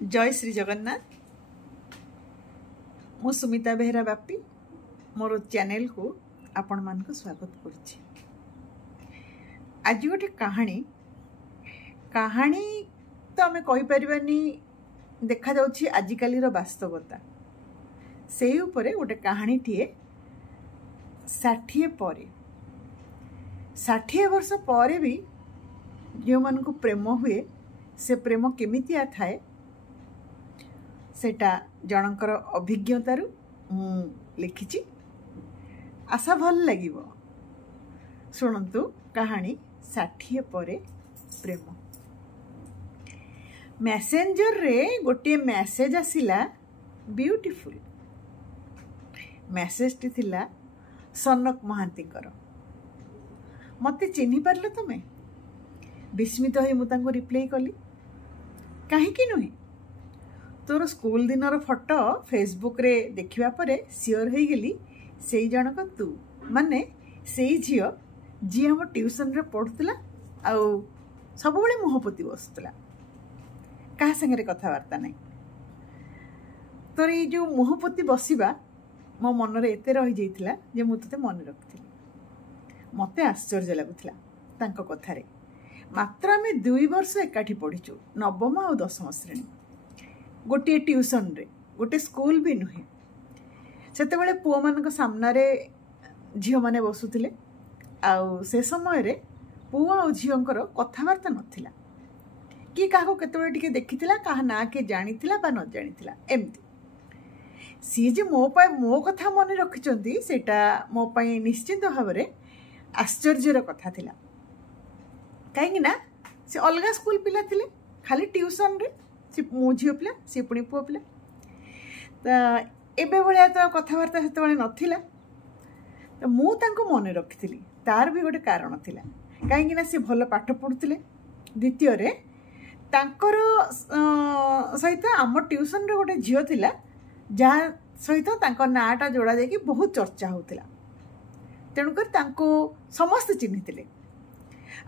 जय श्री जगन्नाथ। मु सुमिता बेहरा बापी मोर चैनल को आपण मान को स्वागत करुच्ची। आज गोटे कहानी तो आम कहीपरानी देखा जाउछि आजिकाली रो वास्तवता से उपरे गोटे कहानी टीए 60 वर्ष पर भी जो मान को प्रेम हुए से प्रेम केमितिया थाए सेटा जनकर अभिज्ञतारू लिखिची। आशा भल लगिबो। सुनंतु कहानी 60 पर प्रेम। मैसेंजर रे गोटे मैसेज आसिला ब्यूटीफुल। मैसेज टी थिला सनक महांती कर। मते चिन्हि पारलो तमे? विस्मित होई मु तांको रिप्लाई कली। काहे कि नुहे तोर स्कूल दिनर फोटो फेसबुक रे देखिबा परे सियोर होई गेली सेई जनक तू माने सेई झियो जी हम ट्यूशन रे पढ़ुतला आउ सब बळे मोहपति बसतला। कहा संगे कथबार्ता नहीं। तोर ये जो मोहपति बसिबा मो मन रे एते रही जाइतिला जे मु तते मन रखथिली। मते आश्चर्य लागुथिला तांको कथारे। मात्र आमे 2 वर्ष एकाठी पढ़िचु, नवम आ 10म श्रेणी। गोटे ट्यूशन रे, गोटे स्कूल भी नुहे। सेतेबेले पुओ मानक सामना रे झियो माने बसुथिले आउ से समय रे पुओ आ झियोंकर कथावार्ता नथिला। कि काको केतेबेले टिके देखिथिला, काहा ना के जानिथिला बा न जानिथिला एमती। सी जे मो कथा मन रखिचंती सेटा मो पई निश्चित भाबरे आश्चर्यर कथा थिला। कहीं ना से अलग स्कूल पिला थिले, खाली ट्यूशन रे से मो झियो पिला से पुणी पुओ पिला। तो एबे भलिया तो कथावार्ता सेते बेले नथिला। तो मु तांको मन रखिथिली। तार भी गोटे कारण थिला। कहीं ना से भल पाठ पढुथिले। द्वितीय रे तांकर सहित आम ट्यूशन रे गोटे झियो थिला जा सहित तांको नाटा जोड़ा जाय कि बहुत चर्चा होतिला। तेणुकर तांको समस्त चिन्हिथिले।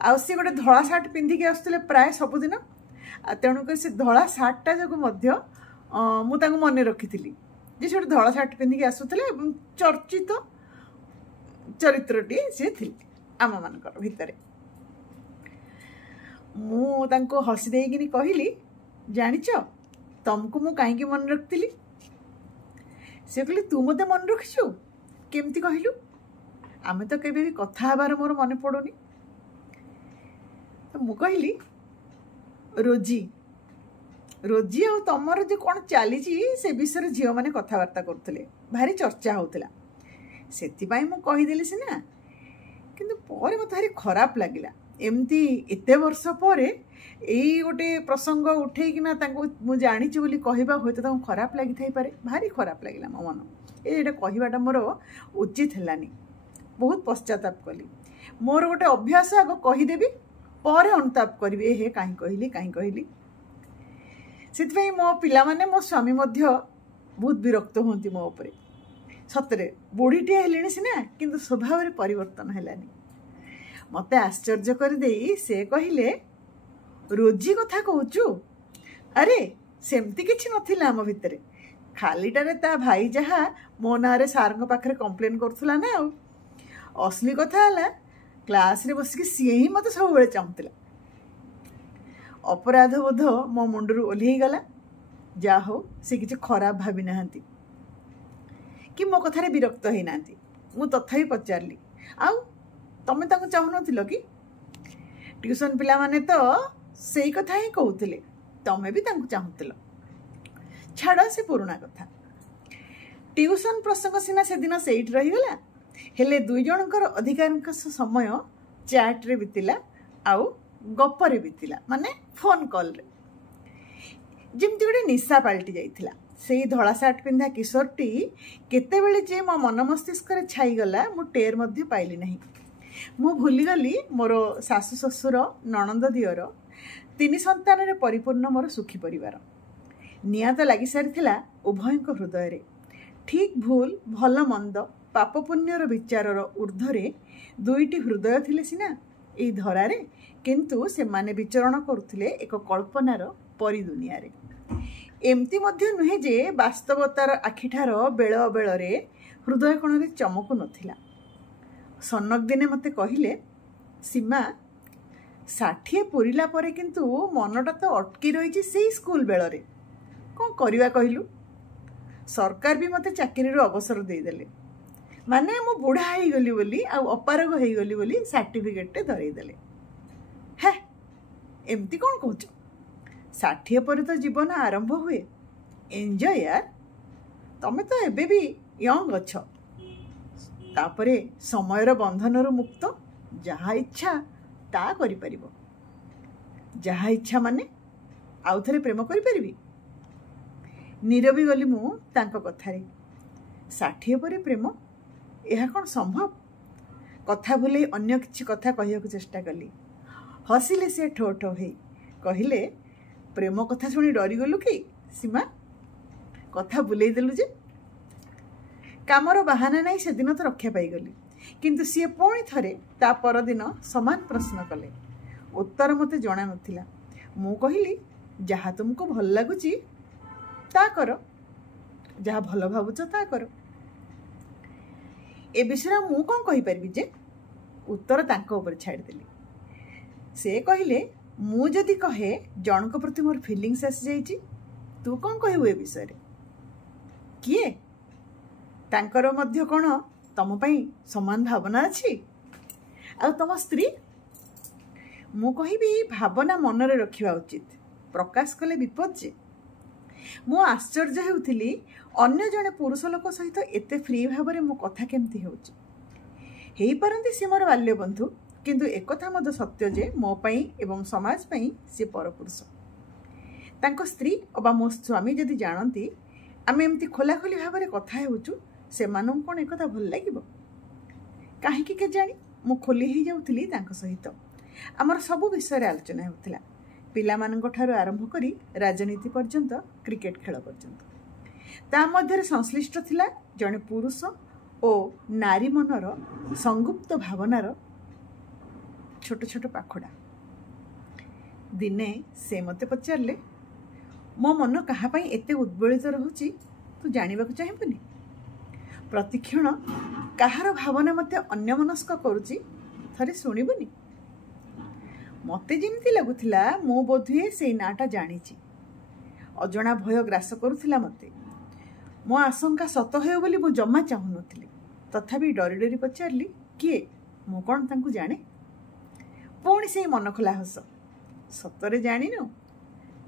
आ सी गोटे धड़ा सार्ट पिंधिकी आसुले प्राय सबुदिन। तेणुकर से धड़ा सार्टा जो मुझे मन रखी जे से धड़ा सार्ट पिंधिकी आसुले चर्चित चरित्रटी सी थी आम मान भितर। मुझे हसी देकिनी कहली, जानिच तुमको मु कहीं मन रखी? से कहली तू मते मन रखिछु केमती कहलु? आमे तो केबे भी कथा हबार मोर मन पड़ुनी। तो मु कहली रोजी आ तमर जो कौन चली से विषय झील मैंने कथबार्ता करुले, भारी चर्चा होता से मु कहीदेली सीना। किंतु पर मत भारी खराब लगिला। एमती एते वर्ष पर यही गोटे प्रसंग उठेकिना मु जानी बोली कहवा हूँ तो खराब लगी थाई पारे। भारी खराब लगिला मो मन। ये कहवाटा मोर उचित हेलानी। बहुत पश्चाताप कली। मोर गोटे अभ्यास आग कहीदेवी पर अनुताप करी हे कहीं कहली। से मो पिला माने मो स्वामी मध्य बहुत विरक्त होती मो उपरे। सतरे बुढ़ीटे हेलेनी सीना किंतु स्वभाव रे परिवर्तन हेलानी। मते आश्चर्य कर देई से कहिले रोजी कथा कहूचु? अरे सेमती किछि नथिला आम भितरे। खालीटारे ता भाई जहा मो नारे सार पाखरे कंप्लेन करथुला ना। असली कथा हला क्लास रे बसिक सी ही मत सब बेले चाहूला। अपराध बोध मो मुंडरू ओल्हे गला। जा हो से किसी खराब भावी ना कि मो कथारे विरक्त होई नांती। मु तथापि पचारली, आउ तमे ताको चाहू नथिलो कि? ट्यूशन पिला माने तो सेई कथा ही कहउथिले, तमे भी ताको चाहूतिलो। छाड़ से पुराना कथा। ट्यूशन प्रसंग सिना से दिन सेठ रही गला। हेले दुई जनकर अधिकांश समय चैट रे बितिला आउ गप्परे बितिला, माने फोन कॉल रे। जिमती गोटे निशा पलटि जाइथिला। सेई धड़ा सार्ट पिंधा किशोरटी केतेबेले जे मो मन मस्तिष्क रे छाई गला मु टेर मध्य पाइली नहीं। मु भूली गली मोर सासु ससुर ननंद दियर 3 संतान रे परिपूर्ण मोर सुखी परिवार। निया तो लगी सारिथिला उभयଙ୍କ हृदय रे। ठीक भूल भल मंद पाप पुण्यर विचारर ऊर्ध्वरे 2टी हृदय थिले सिना एई धरारे, किंतु से माने विचरण करुथिले एक कल्पनार परी दुनिया रे। एमती मध्य नुहे जे वास्तवतार आखिठार बेल बेଳରେ हृदय कोणरे चमकु नथिला। सनक दिने मते कहिले, सीमा 60 पूरिला परे किंतु मनटा तो अटकी रही से स्कूल बेଳରେ कौन करवा कहलु। सरकार भी मते चाकरी अवसर देदेले, माने मु बुढ़ा हो गली बोली आ अपारग हो गली बोली सर्टिफिकेट धरईदेले। है एमती कौन कौच? 60 पर तो जीवन आरंभ हुए। एंजॉय यार, तमें तो एबे भी यंग अच्छ। तापरे समयर बंधन मुक्त, जहा इच्छा ता करि परिबो। जहा इच्छा माने आउ थरे प्रेम करि परिबी। नीरवी गली मु तांको कथारे। 60 पर प्रेम यह कौन संभव? कथा भूले अन्य किछि कथा कहिया चेष्टा कली। हसिले से ठो ठो हे कहले, प्रेम कथा शुणी डरीगलु कि सीमा? कथा बुलेई देलु जे। कामर बहाना नहीं से दिन तो रक्षा पाईगली, किंतु सी पुणी थरे ता परदिन समान प्रश्न कले। उत्तर मते जणा नथिला। मु कहिली, जहा तुमको भल लागुची ता कर, जहा भल भावुच ता कर। ए विषय मु कौन कहि परबी जे? उत्तर तांको ऊपर छाड़देली। से कहिले, मु जदि कहे जनक प्रति मोर फीलिंग्स आसी जाइची, तू कौन कहबू ए विषय रे? किए तांकर मध्य कौन तम पई समान भावना अछि? आ तम स्त्री? मु कहिबी भावना मनरे रखिबा उचित, प्रकाश कले विपद जे। मु आश्चर्य हेउथिली अन्य जने पुरुष लोक सहित एते फ्री भावरे मो कथा केमती हेउची। हेई परंती से मोर बाल्य बंधु, किंतु एकथा मध्य सत्य जे मो पई एवं समाज पई से परपुरुष। तांको स्त्री अबा मो स्वामी जदि जानती आमे एमती खोलाखोली भावरे कथा हेउचु, सेमानन कोन एकथा भल लागिबो? काहेकि के जानी मु खोली ही जाउथिली तांको सहित। हमर सब विषय आलोचना हेउथिला, पिलामानंको ठारू आरंभ करी राजनीति पर्यंत, क्रिकेट खेल पर्यंत। ता मध्यरे संश्लिष्ट थिला जने पुरुष ओ नारी मनर संगुप्त भावनार छोट छोट पाखुड़ा। दिने से मते पचारले, मो मन कहा पई एते उद्बलित रहुची तू जानिबाकु चाहिबुनी? प्रतिक्षण कहार भावना मते अन्यमनस्क करूची, थरे सुनिबुनी? मते जेमती लागुथिला मो बोधुए से नाटा जानिची। अजणा भय ग्रास करुथिला मते। मो आशंका सत हेउ बोली मु जम्मा चाहू नथिली। तथापि डरी डरी पचारली, किए मु कोन तांकु जाने? पुणी से मन खोला हस। सतरे जानिनु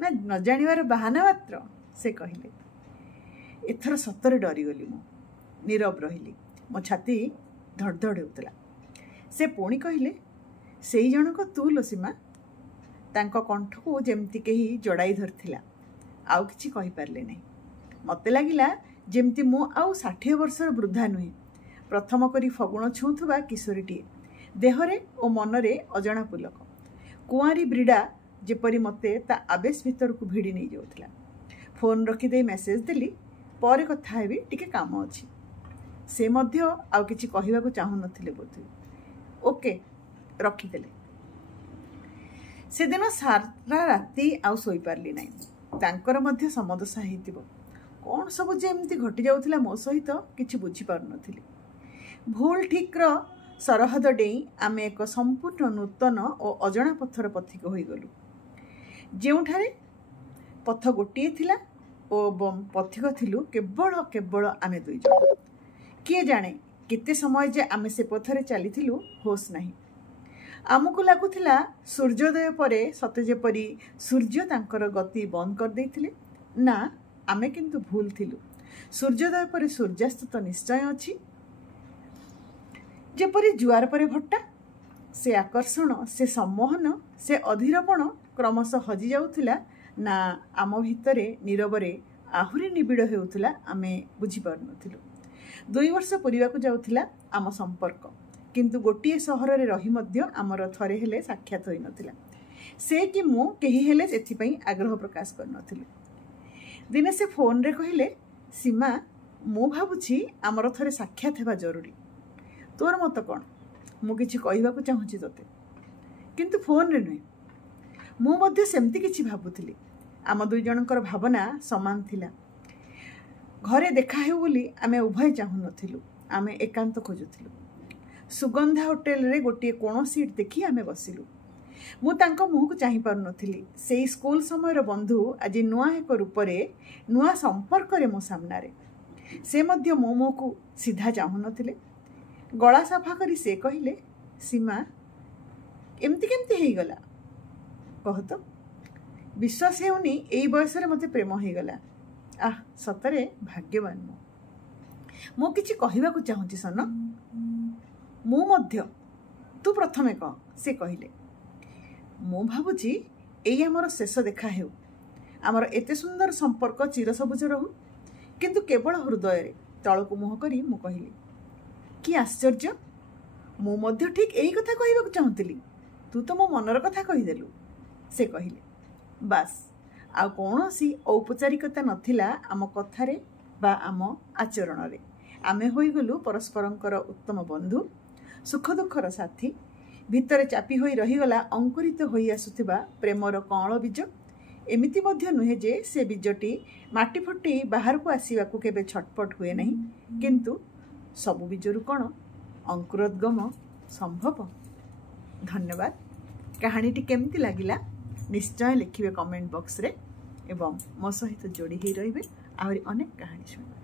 ना न जानिवार बहाना मात्र? से कहिले। एथर सतरे डरीगली। मु नीरव रहिली। मो छाती धड़धड़ हेउतला। से पुणी कहिले, सेई जनक तू लो सीमा? तांको कंठ को जेमती केही जड़ाई धरथिला। आउ किछि कहि पारले नै। मते लागिला जेमती मु आउ 60 वर्षर वृद्धा नुहे, प्रथम करी फगुण छुथुबा किशोरीटीए, देहरे ओ मनरे अजणा पुलक। कुआरी ब्रीडा जेपरी मते ता आवेश भीतर को भिड़ी नहीं जाउथिला। फोन रखिदे मेसेज देली, परे कथा हेबी, टिके काम अछि। से मध्य आउ किछि कहिबाकु चाहू नथिले बोधुए। ओके रखिदेले। से दिन सारा राति आउ सोई पारली नाही। तांकर मध्य समदशा हेतिबो। कौन सब जे एमती घटी जाउथिला मो सहित किछि बुझी पार नथिली। भूल ठीक रो सरहद डेई आमे एक संपूर्ण नूतन और अजणा पथर पथिक होई गलु। जेउठारे पथ गोटिए थिला ओ पथिक थिलु केवल केवल आमे दुई जण। किए जाने केते समय जे आमे से पथरे चलीथिलु होश नाही। आमको लागुथिला सूर्योदय परे सते जेपरी सूर्य तांकर गति बंद कर देथिले। ना, आमे किंतु भूल थिलु। सूर्योदय परे सूर्यास्त तो निश्चय अछि। जेपरी जुआर परे भट्टा, से आकर्षण, से सम्मोहन, से अधीरपण क्रमशः हजि जाउथिला। ना आम भितरे नीरवरे आहुरी निबिड़ हेउथिला, आमे बुझी पार नथिलु। 2 वर्ष पुरिबाकु जाउथिला आम संपर्क, किंतु गोटिए सहर रे रही मध्य आमर थरे हेले साक्षात होई नथिला। से कि मु केही हेले एथिपई आग्रह प्रकाश कर नथिलु। दिने से फोन रे कहिले, सीमा मु भाबुछि आमर थरे साक्षात हेबा जरूरी। तोर मत कौन? मु किछि कहिबाकु चाहूछि तोते, किंतु फोन रे नुहे। मु मध्य सेमती किछि भाबुथिली। आम दुई जनकर भावना समान थिला। घरे देखा हेउ बोली आमे उभय चाहू नथिलु। आमे एकांत खोजुथिलु। सुगंधा होटेल रे गोटे कोण सीट देखी आमे बसिलु। मु तांको मुह को चाहि पारु नथिली। सेई स्कूल समयर बंधु आज नुआ एक रूपरे नुआ संपर्क रे मो सामना रे। से मध्य मो मुह को सीधा चाहू नथिले। गला सफा करी से कहिले, सीमा एमती केमती हेई गला कह तो। विश्वास हेउनी एई बयस रे मते प्रेम हेई गला। आह सतरे भाग्यवान मो किछि कहिबा को चाहूची सन। मु मध्य तू प्रथमे कह से कहिले। मु भाबुची एई हमर शेष देखा हेउ। आमर एते सुंदर संपर्क चिर सबुज रहू। किंतु केवल हृदय रे तळकु मुह करी मु कहिली, कि आश्चर्य, मु मध्य ठीक एई कथा कहिबा को चाहूतिली। तू तो मो मनर कथा कहिदेलु। से कहिले, बास आ कौनसी औपचारिकता नथिला आम कथारे बा आम आचरण रे। आमे होई गलु परस्परंकर उत्तम बंधु, सुख दुखर साथी। भितरे चापी होई रहीगला अंकुरित होई आसुथिबा प्रेमर कଅଁଳ बीज। एमिति मध्य नुहे जे से बीजटी माटी फटी बाहर को आसीबा को केबे छटपट हुए नहीं, किंतु सबु बीजरु कण अंकुरोद्गम संभव। धन्यवाद। कहानीटी केमती लागिला निश्चय लिखिबे कमेंट बॉक्स रे एवं मो सहित जोड़ी ही रहिबे। आहरी अनेक कहानी सुनिबे।